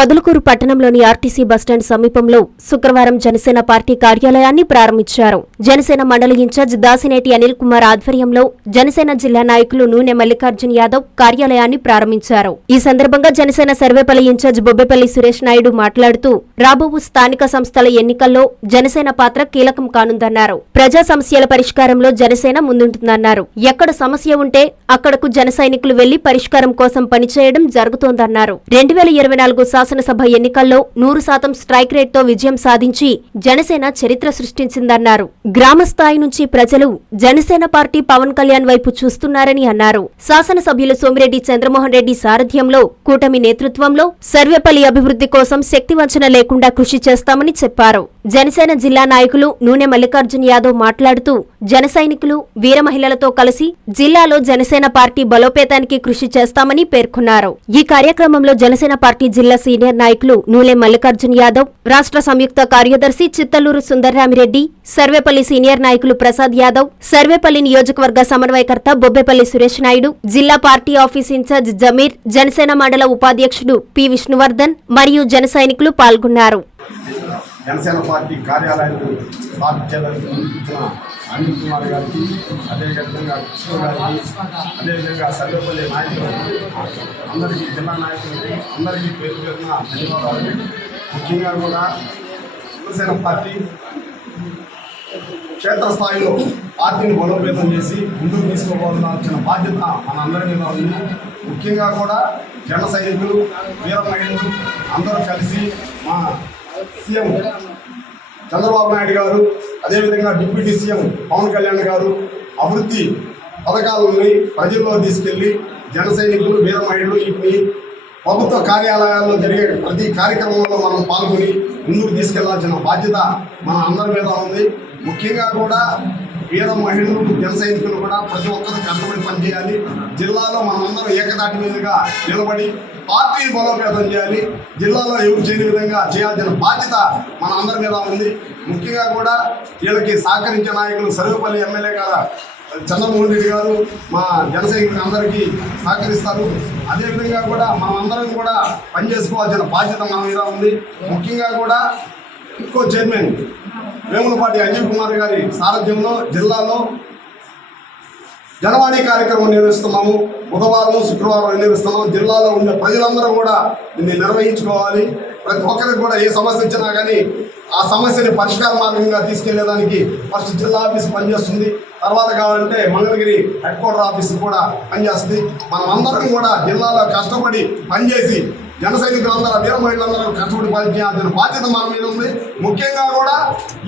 పొదలకూరు పట్టణంలోని RTC bus stand సమీపంలో శుక్రవారం జనసేన పార్టీ కార్యాలయాన్ని ప్రారంభించారు. జనసేన మండలి ఇన్ఛార్జ్ దాసినేటి అనిల్ కుమార్ ఆధ్వర్యంలో జనసేన జిల్లా నాయకులు నూనె మల్లికార్జున్ యాదవ్ కార్యాలయాన్ని ప్రారంభించారు. ఈ సందర్భంగా జనసేన సర్వేపల్లి ఇన్ఛార్జ్ బొబ్బెపల్లి సురేష్ నాయుడు మాట్లాడుతూ రాబోవు స్థానిక సంస్థల ఎన్నికల్లో జనసేన పాత్ర కీలకం కానుందన్నారు. ప్రజా సమస్యల పరిష్కారంలో జనసేన ముందుంటుందన్నారు. ఎక్కడ సమస్య ఉంటే అక్కడకు జన సైనికులు వెళ్ళి పరిష్కారం కోసం పనిచేయడం జరుగుతోందన్నారు. రెండు వేల ఇరవై నాలుగు శాసనసభ ఎన్నికల్లో నూరు శాతం స్ట్రైక్ రేట్తో విజయం సాధించి జనసేన చరిత్ర సృష్టించిందన్నారు. గ్రామ స్థాయి నుంచి ప్రజలు జనసేన పార్టీ పవన్ కళ్యాణ్ వైపు చూస్తున్నారని అన్నారు. శాసనసభ్యులు సోమిరెడ్డి చంద్రమోహన్ రెడ్డి సారథ్యంలో కూటమి నేతృత్వంలో సర్వేపల్లి అభివృద్ధి కోసం శక్తివంచన లేకుండా కృషి చేస్తామని చెప్పారు. జనసేన జిల్లా నాయకులు నూనె మల్లికార్జున్ యాదవ్ మాట్లాడుతూ జన సైనికులు వీర మహిళలతో కలిసి జిల్లాలో జనసేన పార్టీ బలోపేతానికి కృషి చేస్తామని పేర్కొన్నారు. ఈ కార్యక్రమంలో జనసేన పార్టీ జిల్లా సీనియర్ నాయకులు నూనె మల్లికార్జున్ యాదవ్ రాష్ట్ర సంయుక్త కార్యదర్శి చిత్తలూరు సుందర్రామిరెడ్డి సర్వేపల్లి సీనియర్ నాయకులు ప్రసాద్ యాదవ్ సర్వేపల్లి నియోజకవర్గ సమన్వయకర్త బొబ్బెపల్లి సురేష్ నాయుడు జిల్లా party office incharge Zameer Janasena మండల ఉపాధ్యక్షుడు పి. విష్ణువర్ధన్ మరియు జన పాల్గొన్నారు. పాల్గొన్నారు జనసేన పార్టీ కార్యాలయాన్ని స్థాపించేందుకు అందించిన అనిల్ కుమార్ గారికి అదేవిధంగా కృష్ణ గారికి అదేవిధంగా సర్వేపల్లి నాయకులు అందరికీ జిల్లా నాయకులకి అందరికీ పేరు పేరున ధన్యవాదాలు. ముఖ్యంగా కూడా జనసేన పార్టీ క్షేత్రస్థాయిలో పార్టీని బలోపేతం చేసి ముందుకు తీసుకోవాల్సిన బాధ్యత మన అందరి మీద ఉంది. ముఖ్యంగా కూడా జన సైనికులు వీర మహిళలు అందరూ కలిసి మా సీఎం చంద్రబాబు నాయుడు గారు అదేవిధంగా డిప్యూటీ సీఎం పవన్ కళ్యాణ్ గారు అభివృద్ధి పథకాలని ప్రజల్లో తీసుకెళ్ళి జన సైనికులు వీరమహిళలు వీటిని ప్రభుత్వ కార్యాలయాల్లో జరిగే ప్రతి కార్యక్రమంలో మనం పాల్గొని ముందుకు తీసుకెళ్ళాల్సిన బాధ్యత మన అందరి మీద ఉంది. ముఖ్యంగా కూడా పేద మహిళలు జన సైనికులు కూడా ప్రతి ఒక్కరూ కష్టపడి పనిచేయాలి. జిల్లాలో మనమందరం ఏకదాటి మీదుగా నిలబడి పార్టీని బలోపేతం చేయాలి. జిల్లాలో ఎవరు చేయని విధంగా చేయాల్సిన బాధ్యత మన అందరి మీద ఉంది. ముఖ్యంగా కూడా వీళ్ళకి సహకరించే నాయకులు సర్వేపల్లి ఎమ్మెల్యే గారు చంద్రమోహన్ రెడ్డి గారు మా జన సైనికులు అందరికీ సహకరిస్తారు. అదేవిధంగా కూడా మనందరం కూడా పనిచేసుకోవాల్సిన బాధ్యత మన మీద ఉంది. ముఖ్యంగా కూడా ఇంకో చైర్మన్ వేములపాటి అంజీవ్ కుమార్ గారి సారథ్యంలో జిల్లాలో జనవాణి కార్యక్రమం నిర్వహిస్తున్నాము. బుధవారం శుక్రవారం నిర్వహిస్తున్నాము. జిల్లాలో ఉండే ప్రజలందరూ కూడా దీన్ని నిర్వహించుకోవాలి. ప్రతి ఒక్కరికి కూడా ఏ సమస్య వచ్చినా కానీ ఆ సమస్యని పరిష్కార మార్గంగా తీసుకెళ్ళేదానికి ఫస్ట్ జిల్లా ఆఫీస్ పనిచేస్తుంది. తర్వాత కావాలంటే మంగళగిరి హెడ్ క్వార్టర్ ఆఫీస్ కూడా పనిచేస్తుంది. మనం అందరం కూడా జిల్లాలో కష్టపడి పనిచేసి జన సైనికులందరూ వీర మహిళలందరూ కష్టపడి పనిచేయాల్సిన బాధ్యత మన మీద ఉంది. ముఖ్యంగా కూడా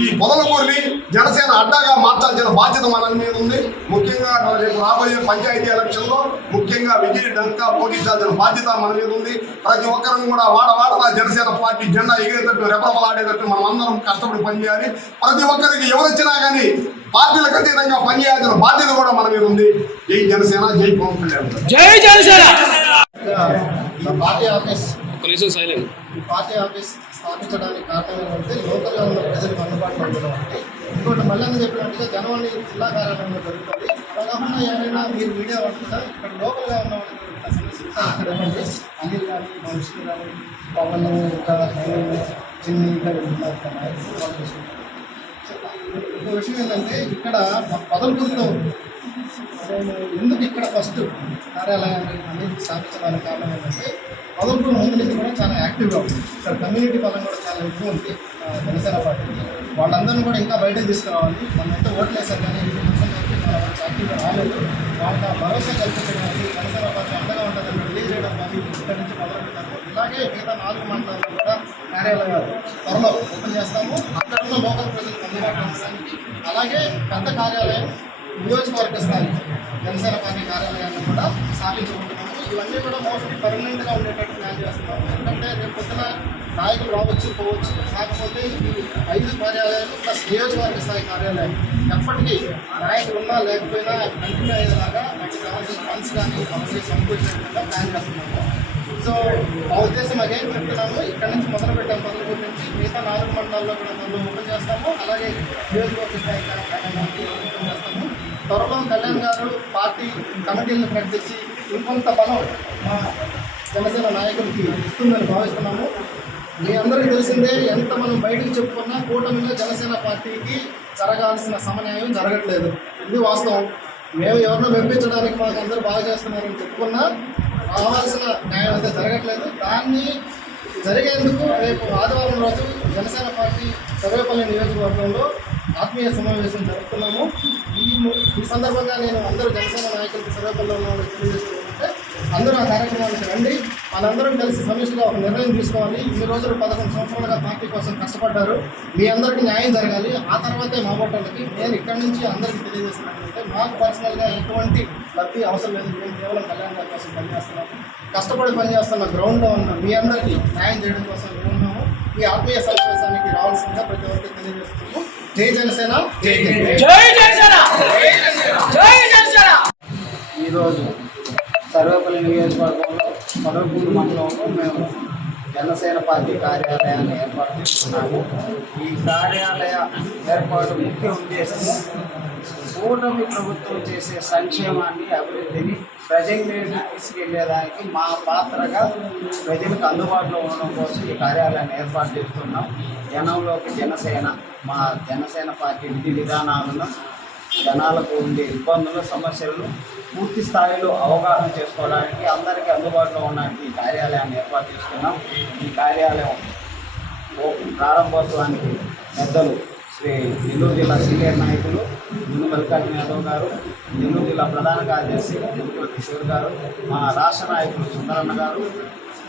ఈ పొదలకూరిని జనసేన అడ్డాగా మార్చాల్సిన బాధ్యత మన మీద ఉంది. ముఖ్యంగా రేపు రాబోయే పంచాయతీ ఎలక్షన్లో ముఖ్యంగా విజయ డంకా పోటీచాల్సిన బాధ్యత మన మీద ఉంది. ప్రతి ఒక్కరం కూడా వాడ వాడలా జనసేన పార్టీ జెండా ఎగిరేటట్టు రెపరెపలాడేటట్టు మనం అందరం కష్టపడి పనిచేయాలి. ప్రతి ఒక్కరికి ఎవరు వచ్చినా కానీ పార్టీలకు అతీతంగా పనిచేయాల్సిన బాధ్యత కూడా మన మీద ఉంది. జై జనసేన జై పవన్ కళ్యాణ్ జై జనసేన! పార్టీ ఆఫీస్ ఒక నిమిషం సైలెంట్ ఈ పార్టీ ఆఫీస్ స్థాపించడానికి కారణం ఏంటంటే లోకల్గా ఉన్న ప్రజలకు అందుబాటులో ఉండడం ఒకటి ఇంకోటి మళ్ళీ చెప్పినట్టుగా జనవరి జిల్లా కార్యాలయంలో జరుగుతుంది. అలా కాకుండా ఎవరైనా మీరు మీడియా కూడా ఇక్కడ లోకల్గా ఉన్న వాళ్ళకి అనిల్ కానీ మా విష్ణు కానీ పవన్ ఇంకా చిన్ని ఇంకా ఇంకో విషయం ఏంటంటే ఇక్కడ పదలకూరులో నేను ఎందుకు ఇక్కడ ఫస్ట్ కార్యాలయాన్ని అనేది స్థాపించడానికి కారణం ఏంటంటే పదకొండు ముందు నుంచి కూడా చాలా యాక్టివ్గా ఉంది. ఇక్కడ కమ్యూనిటీ పదం కూడా చాలా ఎక్కువ ఉంది జనసేన పార్టీకి వాళ్ళందరినీ కూడా ఇంకా బయటకు తీసుకురావాలి. మనం ఎంత ఓట్లు వేసారు కానీ ఎయిటీ పర్సెంట్ వరకు మన వాళ్ళు యాక్టివ్గా రాలేదు. వాళ్ళకి భరోసా కల్పించడానికి జనసేన పార్టీ అండగా ఉంటుందని తెలియజేయడం కానీ ఇక్కడ నుంచి మొదలు పెట్టాము ఇలాగే మిగతా నాలుగు మండలాల్లో కూడా కార్యాలయాలు త్వరలో ఓపెన్ చేస్తాము. అక్కడ ఉన్న లోకల్ ప్రజలకు అందుబాటులో ఉండడానికి. అలాగే పెద్ద కార్యాలయం నియోజకవర్గ స్థాయి జనసేన పార్టీ కార్యాలయాన్ని కూడా స్థాపించుకుంటున్నాము ఇవన్నీ కూడా మోస్ట్లీ పర్మనెంట్గా ఉండేటట్టు ప్లాన్ చేస్తున్నాము. ఎందుకంటే రేపు పొద్దున నాయకులు రావచ్చు పోవచ్చు. కాకపోతే ఈ ఐదు కార్యాలయాలు ప్లస్ నియోజకవర్గ స్థాయి కార్యాలయం ఎప్పటికీ నాయకులు ఉన్నా లేకపోయినా కంటిన్యూ అయ్యేలాగా వాటికి కావాల్సిన ఫండ్స్ కానీ అవన్నీ సమకూర్చే ప్లాన్ చేస్తున్నాము. సో ఆ ఉద్దేశం అదే చెప్తున్నాము. ఇక్కడ నుంచి మొదలు పెట్టాం పదకొండు నుంచి మిగతా నాలుగు మండలాల్లో కూడా మనం ఓపెన్ చేస్తాము. అలాగే నియోజకవర్గ స్థాయి కార్యాలయాన్ని త్వరలో కళ్యాణ్ గారు పార్టీ కమిటీలను ప్రకటించి ఇంకొంత బలం మా జనసేన నాయకులకి ఇస్తుందని భావిస్తున్నాము. మీ అందరికీ తెలిసిందే ఎంత మనం బయటకు చెప్పుకున్నా కూటమిలో జనసేన పార్టీకి జరగాల్సిన సమన్యాయం జరగట్లేదు. ఇది వాస్తవం. మేము ఎవరినో మెప్పించడానికి మాకు అందరూ బాగా చేస్తున్నారని చెప్పుకున్నా రావాల్సిన న్యాయం అయితే జరగట్లేదు. దాన్ని జరిగేందుకు రేపు ఆదివారం రోజు జనసేన పార్టీ సర్వేపల్లి నియోజకవర్గంలో ఆత్మీయ సమావేశం జరుపుతున్నాము. ఈ సందర్భంగా నేను అందరూ జనసేన నాయకులకు సర్వేపల్లిలో ఉన్న వాళ్ళకి అందరూ ఆ కార్యక్రమానికి రండి. మనందరం కలిసి సమిష్టిగా ఒక నిర్ణయం తీసుకోవాలి. ఇన్ని రోజులు పదకొండు సంవత్సరాలుగా పార్టీ కోసం కష్టపడ్డారు. మీ అందరికీ న్యాయం జరగాలి. ఆ తర్వాతే మా ఓటర్లకి నేను ఇక్కడి నుంచి అందరికీ తెలియజేస్తున్నానంటే మాకు పర్సనల్గా ఎటువంటి లబ్ధి అవసరం లేదు. మేము కేవలం కళ్యాణ గారి కోసం పనిచేస్తున్నాము కష్టపడి పనిచేస్తున్న గ్రౌండ్లో ఉన్న మీ అందరికీ న్యాయం చేయడం కోసం మేము ఉన్నాము. ఈ ఆత్మీయ సమావేశానికి రావాల్సిందిగా ప్రతి ఒక్కరికి తెలియజేస్తున్నాము. జై జనసేన జై జనసేన. జై జనసేన. ఈరోజు సర్వేపల్లి నియోజకవర్గంలో పదవకూరు మండలంలో మేము జనసేన పార్టీ కార్యాలయాన్ని ఏర్పాటు చేస్తున్నాము. ఈ కార్యాలయ ఏర్పాటు ముఖ్య ఉద్దేశం కూటమి ప్రభుత్వం చేసే సంక్షేమాన్ని అభివృద్ధిని ప్రజల్లోకి తీసుకెళ్ళేదానికి మా పాత్రగా ప్రజలకు అందుబాటులో ఉండడం కోసం ఈ కార్యాలయాన్ని ఏర్పాటు చేస్తున్నాం. జనంలోకి జనసేన మా జనసేన పార్టీ విధి విధానాలను జనాలకు ఉండే ఇబ్బందులు సమస్యలను పూర్తి స్థాయిలో అవగాహన చేసుకోవడానికి అందరికీ అందుబాటులో ఉండడానికి ఈ కార్యాలయాన్ని ఏర్పాటు చేసుకున్నాం. ఈ కార్యాలయం ప్రారంభోత్సవానికి పెద్దలు శ్రీ నెల్లూరు జిల్లా సీనియర్ నాయకులు ముందు మల్లికార్జున యాదవ్ గారు నెల్లూరు జిల్లా ప్రధాన కార్యదర్శి ఎన్నికల కిషోర్ గారు మా రాష్ట్ర నాయకులు సుందరన్న గారు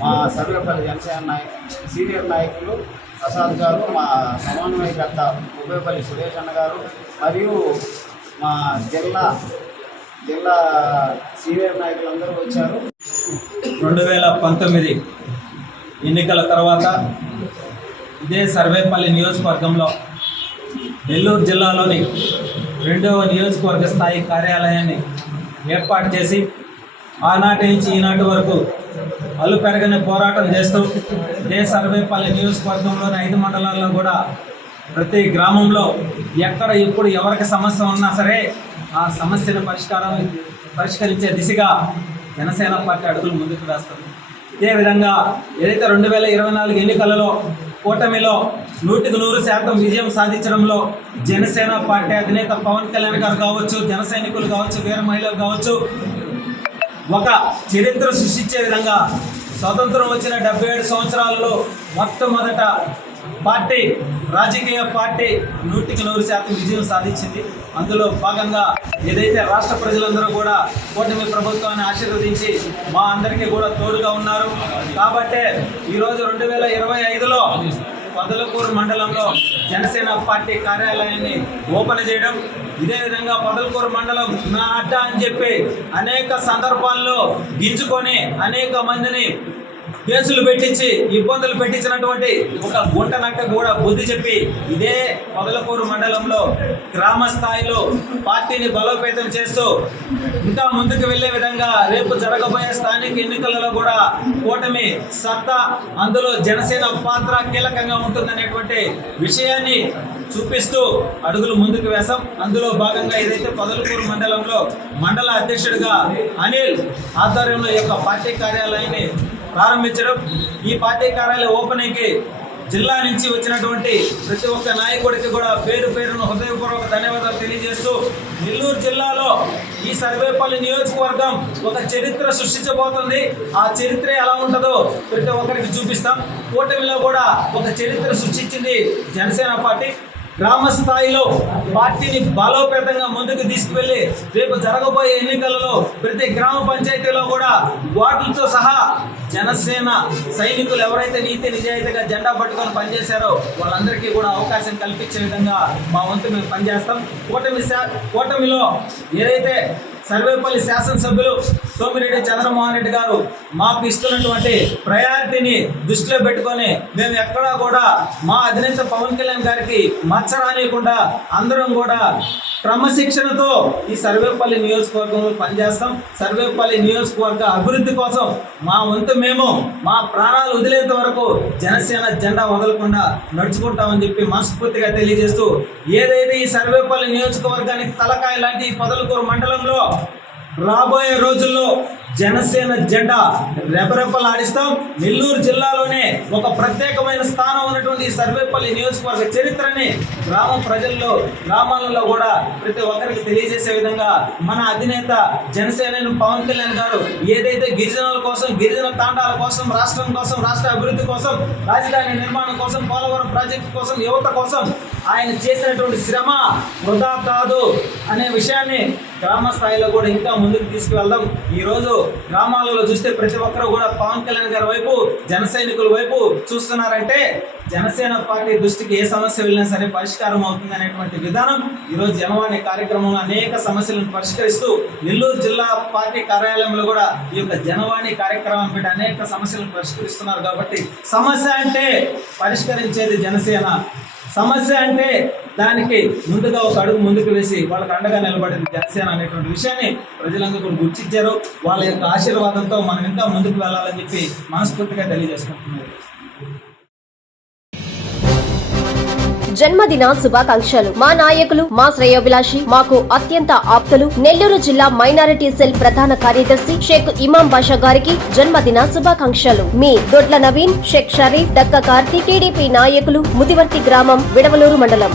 మా సర్వేపల్లి జనసేన నాయకు సీనియర్ నాయకులు ప్రసాద్ గారు మా సమన్వయకర్త ఉభయపల్లి సురేష్ అన్న గారు మరియు మా జిల్లా జిల్లా సీనియర్ నాయకులందరూ వచ్చారు. రెండు వేల పంతొమ్మిది ఎన్నికల తర్వాత ఇదే సర్వేపల్లి నియోజకవర్గంలో నెల్లూరు జిల్లాలోని రెండవ నియోజకవర్గ స్థాయి కార్యాలయాన్ని ఏర్పాటు చేసి ఆనాటి నుంచి ఈనాటి వరకు అల్లు పెరగని పోరాటం చేస్తూ ఇదే సర్వేపల్లి నియోజకవర్గంలోని ఐదు మండలాల్లో కూడా ప్రతి గ్రామంలో ఎక్కడ ఎప్పుడు ఎవరికి సమస్య ఉన్నా సరే ఆ సమస్యను పరిష్కారం పరిష్కరించే దిశగా జనసేన పార్టీ అడుగులు ముందుకు వేస్తుంది. ఇదే విధంగా ఏదైతే రెండు వేల ఇరవై నాలుగు ఎన్నికలలో కూటమిలో నూటికి నూరు శాతం విజయం సాధించడంలో జనసేన పార్టీ అధినేత పవన్ కళ్యాణ్ గారు కావచ్చు జన సైనికులు కావచ్చు వీర మహిళలు కావచ్చు ఒక చరిత్ర సృష్టించే విధంగా స్వతంత్రం వచ్చిన డెబ్బై ఏడు సంవత్సరాలలో మొట్టమొదట పార్టీ రాజకీయ పార్టీ నూటికి నూరు శాతం విజయం సాధించింది. అందులో భాగంగా ఏదైతే రాష్ట్ర ప్రజలందరూ కూడా కూటమి ప్రభుత్వాన్ని ఆశీర్వదించి మా అందరికీ కూడా తోడుగా ఉన్నారు. కాబట్టే ఈరోజు రెండు వేల ఇరవై ఐదులో పొదలకూరు మండలంలో జనసేన పార్టీ కార్యాలయాన్ని ఓపెన్ చేయడం ఇదే విధంగా పొదలకూరు మండలం నా అడ్డ అని చెప్పి అనేక సందర్భాల్లో గింజుకొని అనేక మందిని కేసులు పెట్టించి ఇబ్బందులు పెట్టించినటువంటి ఒక గుంట నక్క కూడా బుద్ధి చెప్పి ఇదే పగలకూరు మండలంలో గ్రామ స్థాయిలో పార్టీని బలోపేతం చేస్తూ ఇంకా ముందుకు వెళ్ళే విధంగా రేపు జరగబోయే స్థానిక ఎన్నికలలో కూడా కూటమి సత్తా అందులో జనసేన పాత్ర కీలకంగా ఉంటుందనేటువంటి విషయాన్ని చూపిస్తూ అడుగులు ముందుకు వేశాం. అందులో భాగంగా ఏదైతే పొదలకూరు మండలంలో మండల అధ్యక్షుడిగా అనిల్ ఆధ్వర్యంలో యొక్క పార్టీ కార్యాలయాన్ని ప్రారంభించడం. ఈ పార్టీ కార్యాలయ ఓపెనింగ్కి జిల్లా నుంచి వచ్చినటువంటి ప్రతి ఒక్క నాయకుడికి కూడా పేరు పేరును హృదయపూర్వక ధన్యవాదాలు తెలియజేస్తూ నెల్లూరు జిల్లాలో ఈ సర్వేపల్లి నియోజకవర్గం ఒక చరిత్ర సృష్టించబోతుంది. ఆ చరిత్ర ఎలా ఉంటుందో ప్రతి ఒక్కరికి చూపిస్తాం. కూటమిలో కూడా ఒక చరిత్ర సృష్టించింది జనసేన పార్టీ. గ్రామ స్థాయిలో పార్టీని బలోపేతంగా ముందుకు తీసుకువెళ్ళి రేపు జరగబోయే ఎన్నికలలో ప్రతి గ్రామ పంచాయతీలో కూడా వార్డులతో సహా జనసేన సైనికులు ఎవరైతే నీతి నిజాయితీగా జెండా పట్టుకొని పనిచేశారో వాళ్ళందరికీ కూడా అవకాశం కల్పించే విధంగా మా వంతు మేము పనిచేస్తాం. కూటమి సార్ కూటమిలో ఏదైతే సర్వేపల్లి శాసనసభ్యులు సోమిరెడ్డి చంద్రమోహన్ రెడ్డి గారు మాకు ఇస్తున్నటువంటి ప్రయారిటీని దృష్టిలో పెట్టుకొని మేము ఎక్కడా కూడా మా అధినేత పవన్ కళ్యాణ్ గారికి మచ్చ రానియకుండా అందరం కూడా క్రమశిక్షణతో ఈ సర్వేపల్లి నియోజకవర్గంలో పనిచేస్తాం. సర్వేపల్లి నియోజకవర్గ అభివృద్ధి కోసం మా వంతు మేము మా ప్రాణాలు వదిలేంత వరకు జనసేన జెండా వదలకుండా నడుచుకుంటామని చెప్పి మనస్ఫూర్తిగా తెలియజేస్తూ ఏదైతే ఈ సర్వేపల్లి నియోజకవర్గానికి తలకాయ లాంటి ఈ పొదలకూరు మండలంలో రాబోయే రోజుల్లో జనసేన జెండా రెపరెపలాడిస్తాం. నెల్లూరు జిల్లాలోనే ఒక ప్రత్యేకమైన స్థానం ఉన్నటువంటి ఈ సర్వేపల్లి నియోజకవర్గ చరిత్రని గ్రామ ప్రజల్లో గ్రామాలలో కూడా ప్రతి ఒక్కరికి తెలియజేసే విధంగా మన అధినేత జనసేన పవన్ కళ్యాణ్ గారు ఏదైతే గిరిజనుల కోసం గిరిజన తాండాల కోసం రాష్ట్రం కోసం రాష్ట్ర అభివృద్ధి కోసం రాజధాని నిర్మాణం కోసం పోలవరం ప్రాజెక్టు కోసం యువత కోసం ఆయన చేసినటువంటి శ్రమ వృధా కాదు అనే విషయాన్ని గ్రామ స్థాయిలో కూడా ఇంకా ముందుకు తీసుకువెళ్దాం. ఈ రోజు గ్రామాలలో చూస్తే ప్రతి ఒక్కరూ కూడా పవన్ కళ్యాణ్ గారి వైపు జన సైనికుల వైపు చూస్తున్నారంటే జనసేన పార్టీ దృష్టికి ఏ సమస్య వెళ్ళినా సరే పరిష్కారం అవుతుంది అనేటువంటి విధానం ఈరోజు జనవాణి కార్యక్రమంలో అనేక సమస్యలను పరిష్కరిస్తూ నెల్లూరు జిల్లా పార్టీ కార్యాలయంలో కూడా ఈ యొక్క జనవాణి కార్యక్రమం పెట్టి అనేక సమస్యలను పరిష్కరిస్తున్నారు కాబట్టి సమస్య అంటే పరిష్కరించేది జనసేన. సమస్య అంటే దానికి ముందుగా ఒక అడుగు ముందుకు వేసి వాళ్ళకి అండగా నిలబడింది జనసేన అనేటువంటి విషయాన్ని ప్రజలందరూ కూడా గుర్తించారు. వాళ్ళ యొక్క ఆశీర్వాదంతో మనం ఇంకా ముందుకు వెళ్ళాలని చెప్పి మనస్ఫూర్తిగా తెలియజేసుకుంటున్నారు జన్మదిన శుభాకాంక్షలు. మా నాయకులు మా శ్రేయోభిలాషి మాకు అత్యంత ఆప్తులు. నెల్లూరు జిల్లా మైనారిటీ సెల్ ప్రధాన కార్యదర్శి షేక్ ఇమాం బాషా గారికి జన్మదిన శుభాకాంక్షలు. మీ దొడ్ల నవీన్ షేక్ షరీఫ్ దక్క కార్తీ టీడీపీ నాయకులు ముదివర్తి గ్రామం విడవలూరు మండలం.